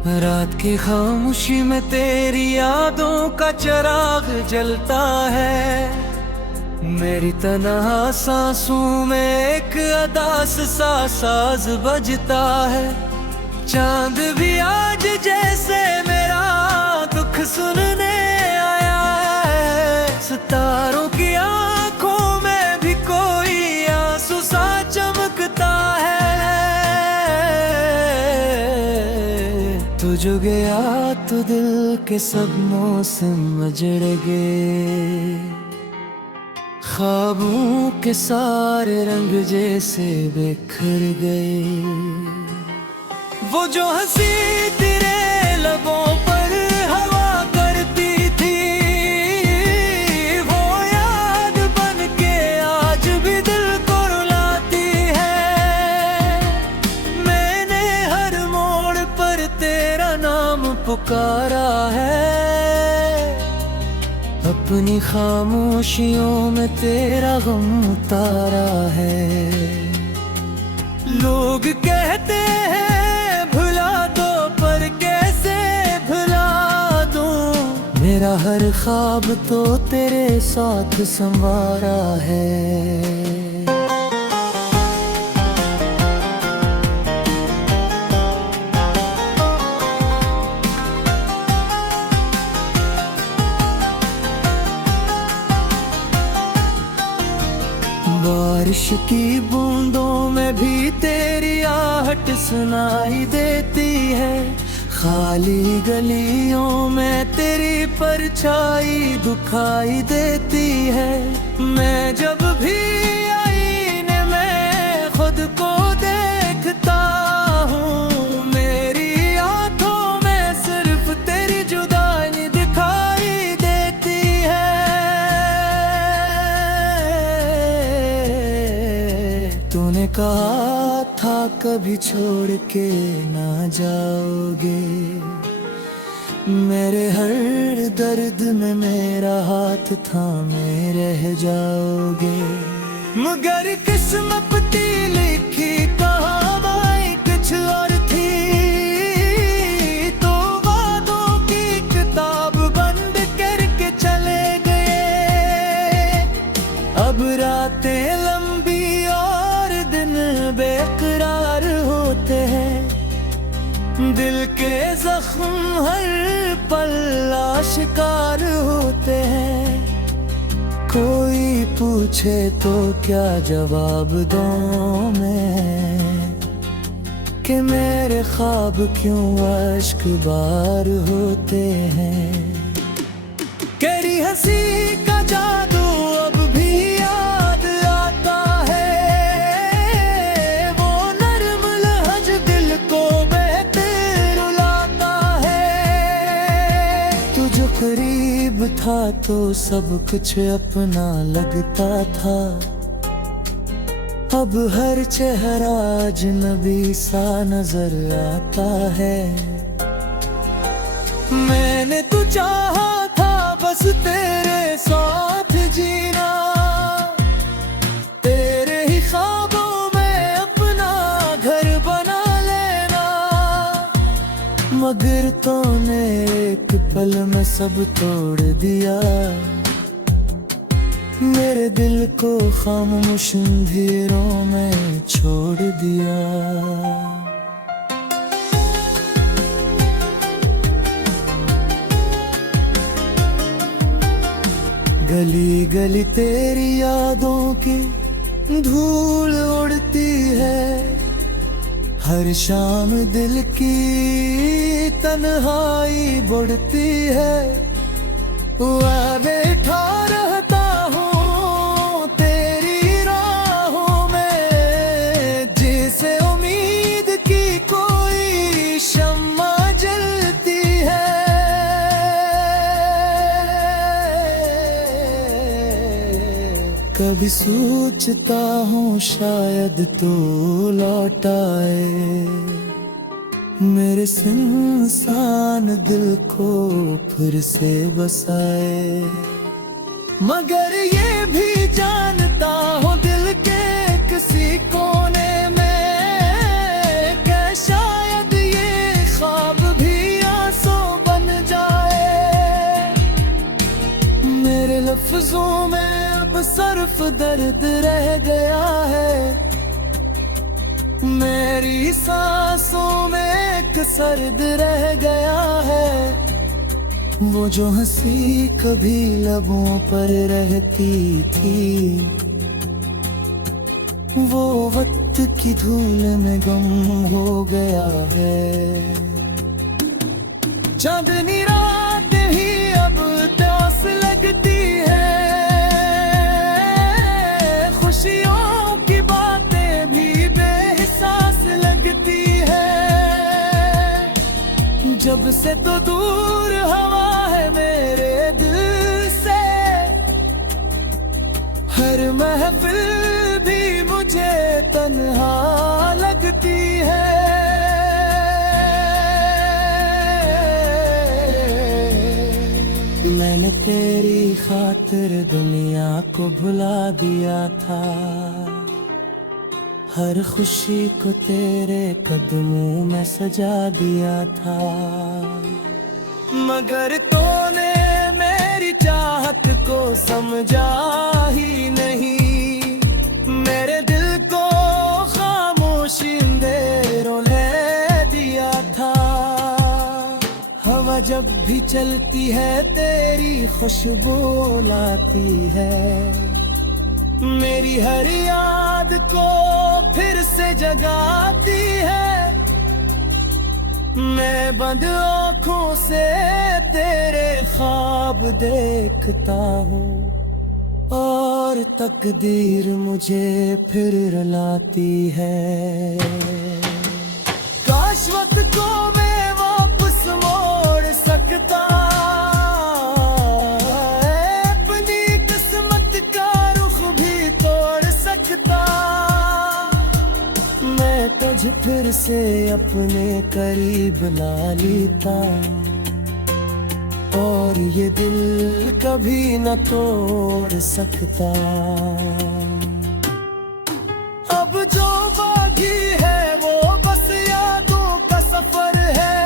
रात की खामोशी में तेरी यादों का चिराग जलता है। मेरी तन्हा सांसों में एक अदास सा साज बजता है। चांद भी आज जैसे मेरा दुख सुनने आया है। सितारों की आंखों में भी कोई आंसू सा चमकता है। तू जो गया तो दिल के सब मौसम उजड़ गए। ख्वाबों के सारे रंग जैसे बिखर गए। वो जो हंसी तेरे लबों पर हवा करती थी, वो याद बन के आज भी दिल को रुलाती है। मैंने हर मोड़ पर तेरा नाम पुकारा है। अपनी खामोशियों में तेरा गम उतारा है। लोग कहते हैं भुला दो, पर कैसे भुला दूं। मेरा हर ख्वाब तो तेरे साथ संवारा है। बारिश की बूंदों में भी तेरी आहट सुनाई देती है। खाली गलियों में तेरी परछाई दुखाई देती है। मैं जब भी आईने में खुद को देखता हूँ, मेरी आंखों में सिर्फ तेरी जुदाई दिखाई देती है। तूने कहा था कभी छोड़ के ना जाओगे। मेरे हर दर्द में मेरा हाथ थामे रह जाओगे। मगर किस्मत लिखी कहानी कुछ और थी। तो वादों की किताब बंद करके चले गए। अब रातें लंबी और दिन बेकरार होते हैं। दिल के जख्म हर पल आशिकार होते हैं। कोई पूछे तो क्या जवाब दूं मैं, कि मेरे ख्वाब क्यों अश्क बार होते हैं। तेरी हंसी का जादू अब भी याद आता है। वो नर्म लहज दिल को बेहतर रुलाता है। तू जो करीब था तो सब कुछ अपना लगता था। अब हर चेहरा अजनबी सा नजर आता है। मैंने तो चाहा था बस तेरे साथ जीना। तेरे ही ख्वाबों में अपना घर बना लेना। मगर तूने एक पल में सब तोड़ दिया। मेरे दिल को खामोश अंधेरों में छोड़ दिया। गली गली तेरी यादों की धूल उड़ती है। हर शाम दिल की तन्हाई बढ़ती है। वह बैठा रहता हूँ तेरी राहों में, जैसे उम्मीद की कोई शम्मा जलती है। कभी सोचता हूँ शायद तू लौट आए। मेरे सुनसान दिल को फिर से बसाए। मगर ये भी जानता हूँ दिल के किसी कोने में, कि शायद ये ख्वाब भी तरफ दर्द रह गया है। मेरी सांसों में एक सर्द रह गया है। वो जो हंसी कभी लबों पर रहती थी, वो वक्त की धूल में गुम हो गया है। चांदनी रात ही अब प्यास लगती है, खुशियों की बातें भी बेहिसास लगती है। जब से तो दूर हवा है मेरे दिल से, हर महफिल भी मुझे तन्हा लगती है। मैंने तेरी खातिर दुनिया को भुला दिया था, हर खुशी को तेरे कदमों में सजा दिया था। मगर तूने मेरी चाहत को समझा ही नहीं, मेरे दिल को खामोशी अंधेरों ले दिया था। हवा जब भी चलती है तेरी खुशबू लाती है, मेरी हर याद को फिर से जगाती है। मैं बंद आँखों से तेरे ख्वाब देखता हूँ, और तकदीर मुझे फिर रुलाती है। काश वक्त को मैं वापस मोड़ सकता, अपनी किस्मत का रुख भी तोड़ सकता। मैं तुझे फिर से अपने करीब ला लेता, और ये दिल कभी न तोड़ सकता। अब जो बाकी है वो बस यादों का सफर है,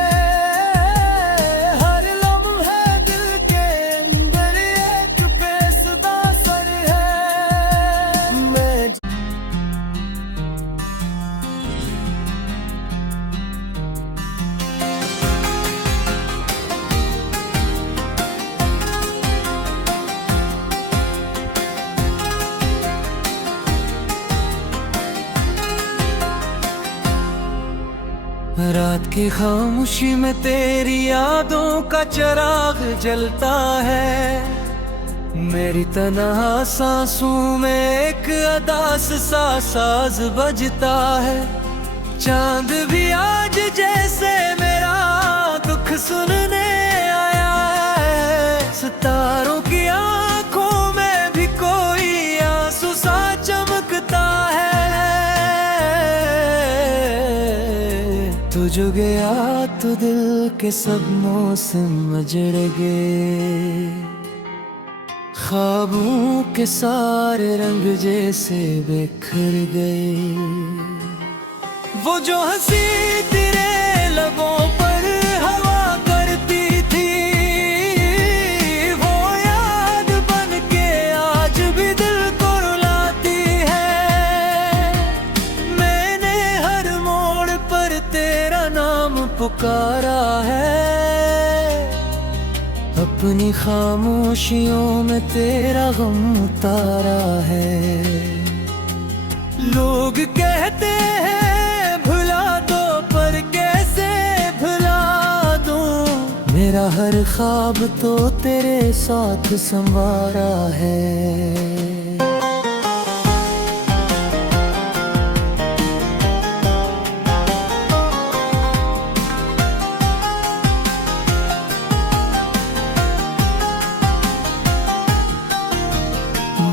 हर लम्हे दिल के अंदर एक बेसुदा सर है। मैं रात की खामोशी में तेरी यादों का चिराग जलता है, मेरी तन्हा सांसों में एक अदास सा साज बजता है। चांद भी आज जैसे मेरा दुख सुनने आया है, सितारों की आंखों में भी कोई आंसू सा चमकता है। तू जो गया तो दिल के सब मौसम उजड़ गए, ख्वाबों के सारे रंग जैसे बिखर गए। वो जो हंसी तेरे लबों पर हवा करती थी, वो याद बन के आज भी दिल को रुलाती है। मैंने हर मोड़ पर तेरा नाम पुकारा है, अपनी खामोशियों में तेरा गम उतारा है। लोग कहते हैं भुला दो, पर कैसे भुला दूं, मेरा हर ख्वाब तो तेरे साथ संवारा है।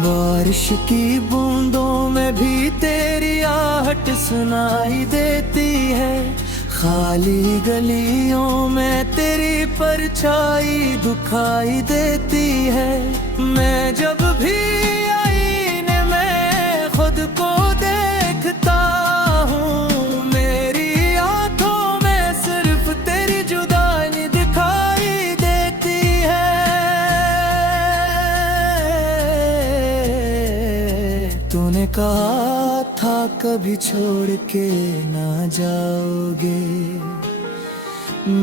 बारिश की बूंदों में भी तेरी आहट सुनाई देती है, खाली गलियों में तेरी परछाई दुखाई देती है। मैं जब भी आईने में खुद को देखता हूँ, मेरी आंखों में सिर्फ तेरी जुदाई दिखाई देती है। कभी छोड़ के ना जाओगे।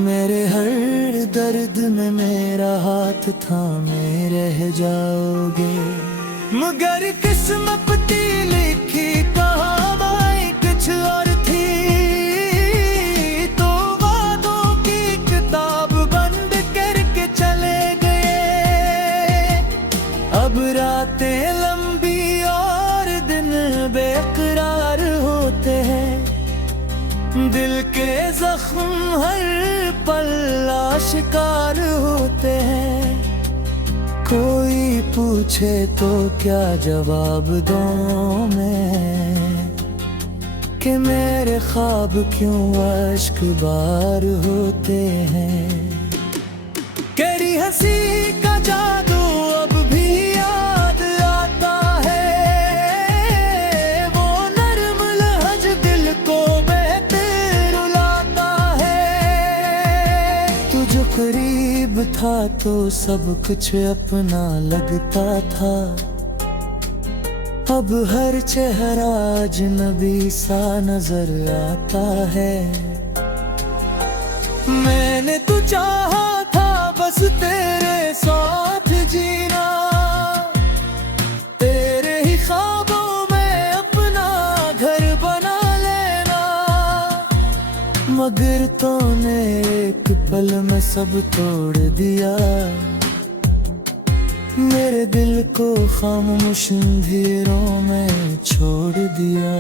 मेरे हर दर्द में मेरा हाथ थामे रह जाओगे। मगर किस्मत की लिखी कहानी कुछ और थी, तो वादों की किताब बंद करके चले गए। अब रातें लंबी और दिन बेकरार होते हैं। दिल के जख्म हर पल आशिकार होते हैं। कोई पूछे तो क्या जवाब दूं मैं, कि मेरे ख्वाब क्यों अश्क बार होते हैं। तेरी हंसी का जादू अब भी याद आता है, वो नर्म लहज दिल को बेहतर रुलाता है। तू जो करीब था तो सब कुछ अपना लगता था, अब हर चेहरा अजनबी सा नजर आता है। मैंने तो चाहा था बस तेरे साथ जीना, तेरे ही ख्वाबों में अपना घर बना लेना। मगर तूने एक पल में सब तोड़ दिया, मेरे दिल को खामोश अंधेरों में छोड़ दिया।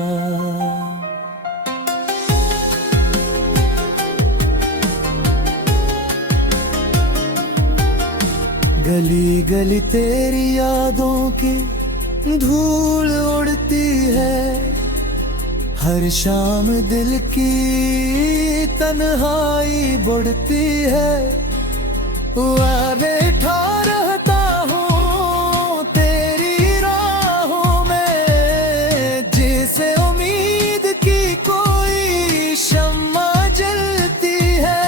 गली गली तेरी यादों की धूल उड़ती है, हर शाम दिल की तन्हाई बढ़ती है। बैठा रहता हूँ तेरी राहों में, जैसे उम्मीद की कोई शम्मा जलती है।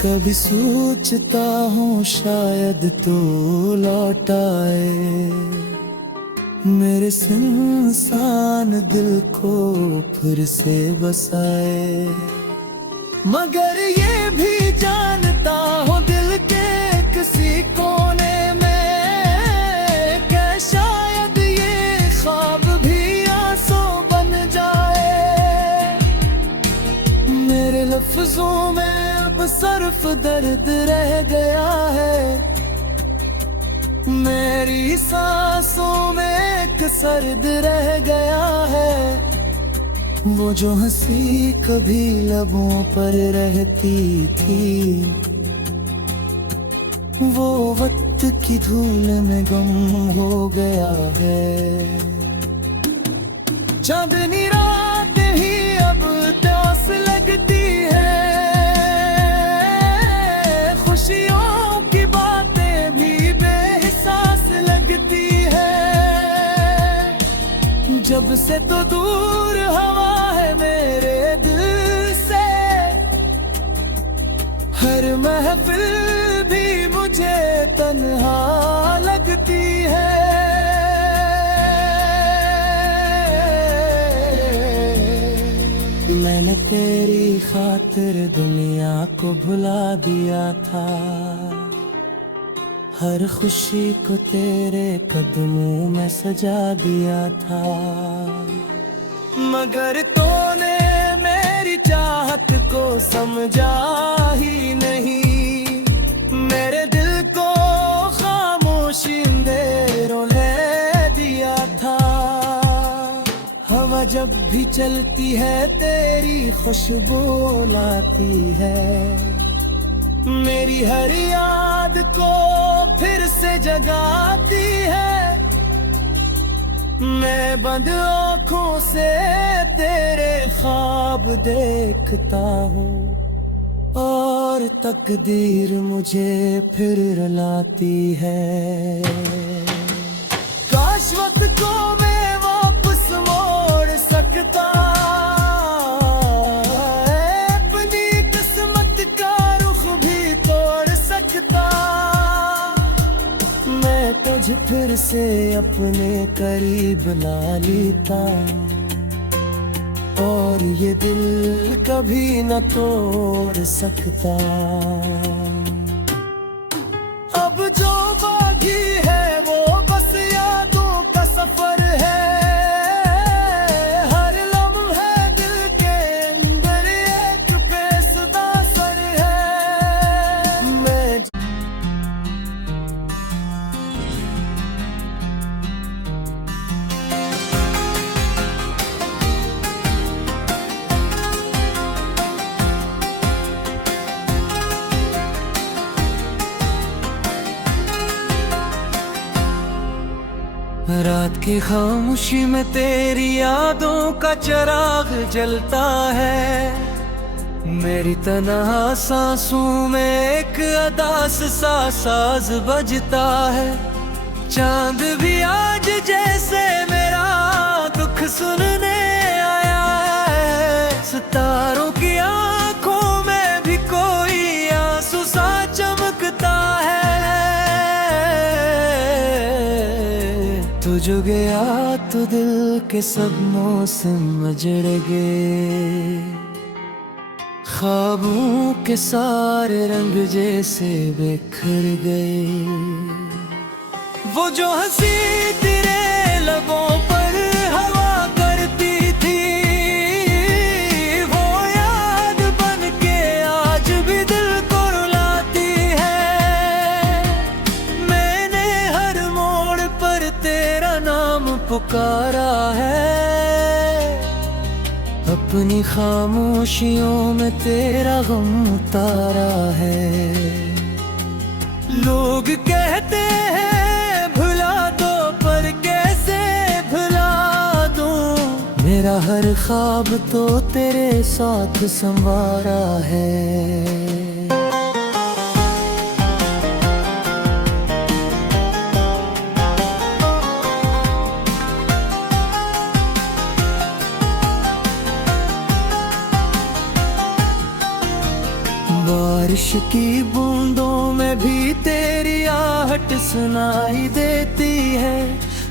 कभी सोचता हूँ शायद तू लौट आए, मेरे सुनसान दिल को फिर से बसाए। मगर ये भी जानता हूँ दिल के किसी कोने में, क्या शायद ये ख्वाब भी आंसू बन जाए। मेरे लफ्जों में अब सिर्फ दर्द रह गया है, मेरी सांसों में एक सर्द रह गया है। वो जो हंसी कभी लबों पर रहती थी, वो वक्त की धूल में गुम हो गया है। चांदनी रात ही अब प्यास लगती है, खुशियों की बातें भी बेहिसास लगती है। जब से तो दूर हवा है मेरे दिल से, हर महफिल भी मुझे तन्हा लगती है। मैंने तेरी खातिर दुनिया को भुला दिया था, हर खुशी को तेरे कदमों में सजा दिया था। मगर तूने मेरी चाहत को समझा ही नहीं, मेरे दिल को खामोशी अंधेरों ले दिया था। हवा जब भी चलती है तेरी खुशबू लाती है, मेरी हर याद को फिर से जगाती है। मैं बंद आँखों से तेरे ख्वाब देखता हूँ, और तकदीर मुझे फिर रुलाती है। काश वक्त को मैं वापस मोड़ सकता, अपनी किस्मत का रुख भी तोड़ सकता। मैं तुझ फिर से अपने करीब ला लेता, और ये दिल कभी न तोड़ सकता। अब जो बाकी है वो बस यादों का सफर है, हर लम्हा दिल के अंदर एक बेसुदा सर है। मैं रात की खामोशी में तेरी यादों का चिराग जलता है, मेरी तन्हा सांसों में एक अदास सा साज बजता है। चांद भी आज जैसे मेरा दुख सुनने आया है, सितारों की आंखों में भी कोई आंसू सा चमकता है। तू जो गया तो दिल के सब मौसम उजड़ गए, ख्वाबों के सारे रंग जैसे बिखर गए। वो जो हंसी तेरे लबों पर हवा करती थी, वो याद बन के आज भी दिल को रुलाती है। मैंने हर मोड़ पर तेरा नाम पुकारा है, अपनी खामोशियों में तेरा गम उतारा है। लोग कहते हैं भुला दो, पर कैसे भुला दूं? मेरा हर ख्वाब तो तेरे साथ संवारा है। बारिश की बूंदों में भी तेरी आहट सुनाई देती है,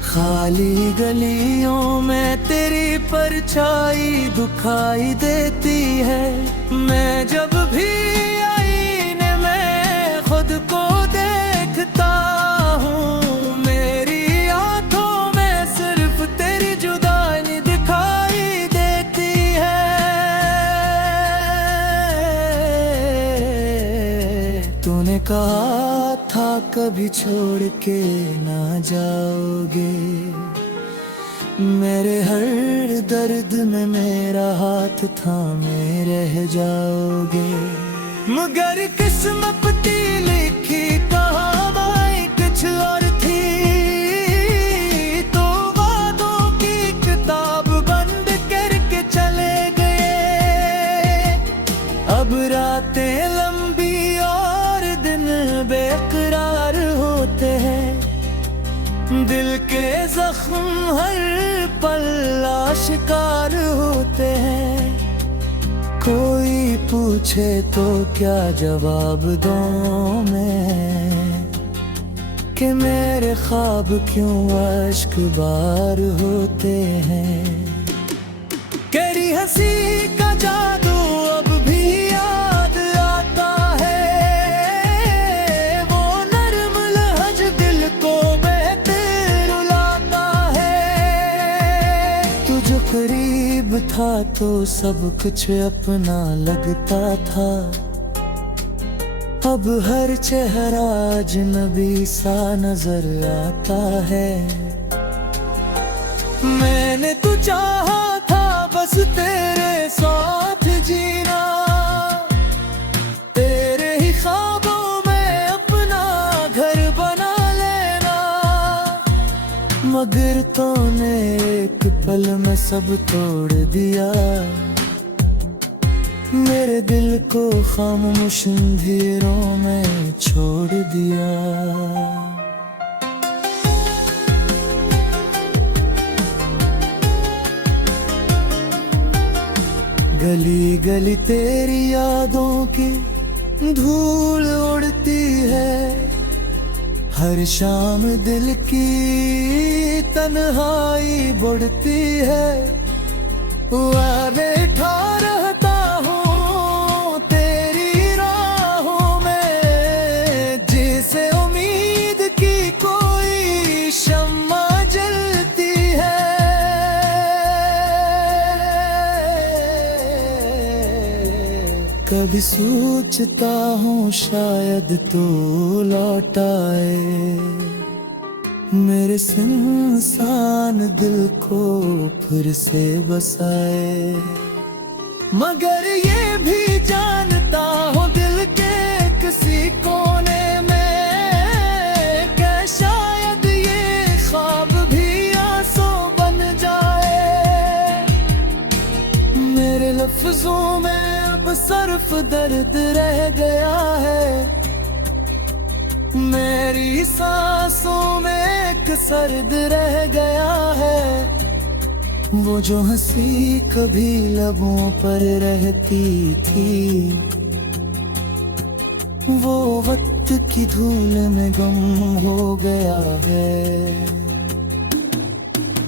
खाली गलियों में तेरी परछाई दुखाई देती है। मैं जब भी आईने में खुद को देखता हूँ, मेरी आंखों में सिर्फ तेरी जुदाई दिखाई देती है। तूने कहा था कभी छोड़ के ना जाओगे, मेरे हर दर्द में मेरा हाथ थामे रह जाओगे। मगर किस्मत लिखी कहानी कुछ और थी, तो वादों की किताब बंद करके चले गए। अब रातें लंबी और दिन बेकरार होते हैं, दिल के जख्म हर पल आशिकार होते हैं। कोई पूछे तो क्या जवाब दूं मैं, कि मेरे ख्वाब क्यों अश्क बार होते हैं। तेरी हंसी का जादू अब भी याद आता है, वो नर्म लहज दिल को बेहतर रुलाता है। तू जो करीब था तो सब कुछ अपना लगता था, अब हर चेहरा अजनबी सा नजर आता है। मैंने तो चाहा था बस तेरे साथ जीना, तेरे ही ख्वाबों में अपना घर बना लेना। मगर तूने एक पल में सब तोड़ दिया, मेरे दिल को खामोश अंधेरों में छोड़ दिया। गली गली तेरी यादों की धूल उड़ती है, हर शाम दिल की तन्हाई बढ़ती है, बैठा रहता हूँ तेरी राहों में, जैसे उम्मीद की कोई शम्मा जलती है। कभी सोचता हूँ शायद तू लौट आए, मेरे सुनसान दिल को फिर से बसाए। मगर ये भी जानता हूँ दिल के किसी कोने में कि शायद ये ख्वाब भी आंसू बन जाए। मेरे लफ्जों में अब सिर्फ दर्द रह गया है, मेरी सांसों में एक सर्द रह गया है। वो जो हंसी कभी लबों पर रहती थी, वो वक्त की धूल में गुम हो गया है।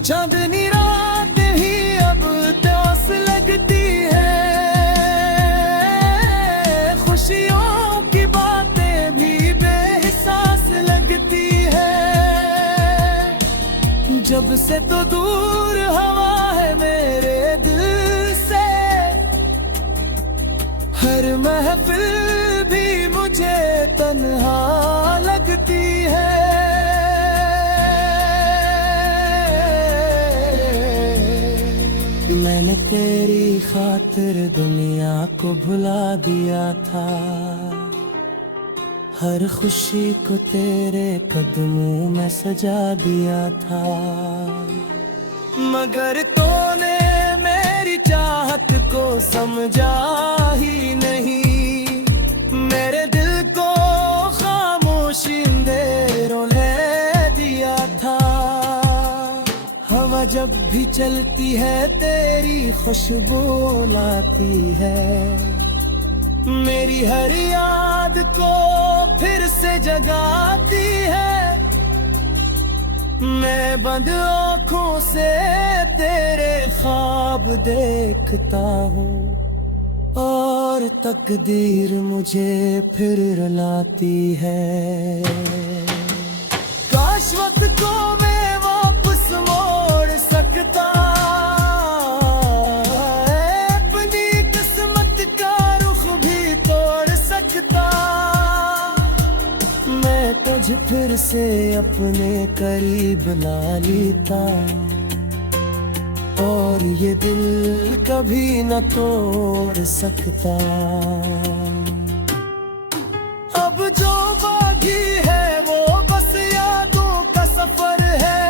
चांदनी रात ही अब प्यास लगती है, खुशियों की बातें भी लगती है। जब से तो दूर हवा है मेरे दिल से, हर महफिल भी मुझे तन्हा लगती है। मैंने तेरी खातिर दुनिया को भुला दिया था, हर खुशी को तेरे कदमों में सजा दिया था। मगर तूने मेरी चाहत को समझा ही नहीं, मेरे दिल को खामोशी अंधेरों ले दिया था। हवा जब भी चलती है तेरी खुशबू लाती है, मेरी हर याद को फिर से जगाती है। मैं बंद आँखों से तेरे ख्वाब देखता हूँ, और तकदीर मुझे फिर रुलाती है। काश वक्त को मैं वापस मोड़ सकता, मैं तुझ फिर से अपने करीब ला लेता, और ये दिल कभी न तोड़ सकता। अब जो बाकी है वो बस यादों का सफर है,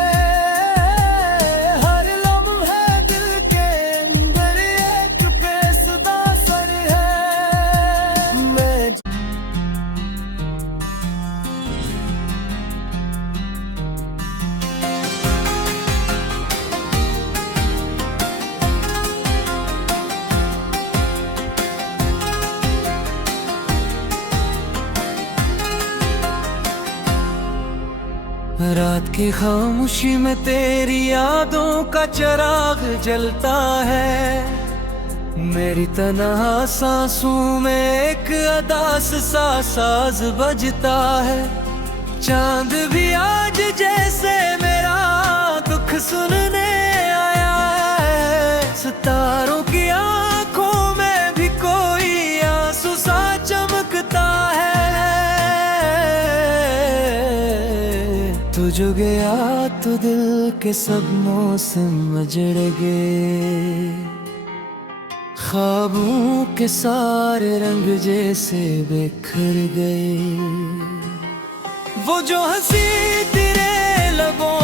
हर लम्हे दिल के अंदर एक बेसुदा सर है। मैं रात की खामोशी में तेरी यादों का चिराग जलता है, मेरी तन्हा सांसों में एक अदास सा साज बजता है। चांद भी आज जैसे मेरा दुख सुनने आया है, सितारों की आंखों में भी कोई आंसू सा चमकता है। तू जो गया तो दिल के सब मौसम उजड़ गए, ख्वाबों के सारे रंग जैसे बिखर गए। वो जो हंसी तेरे लबों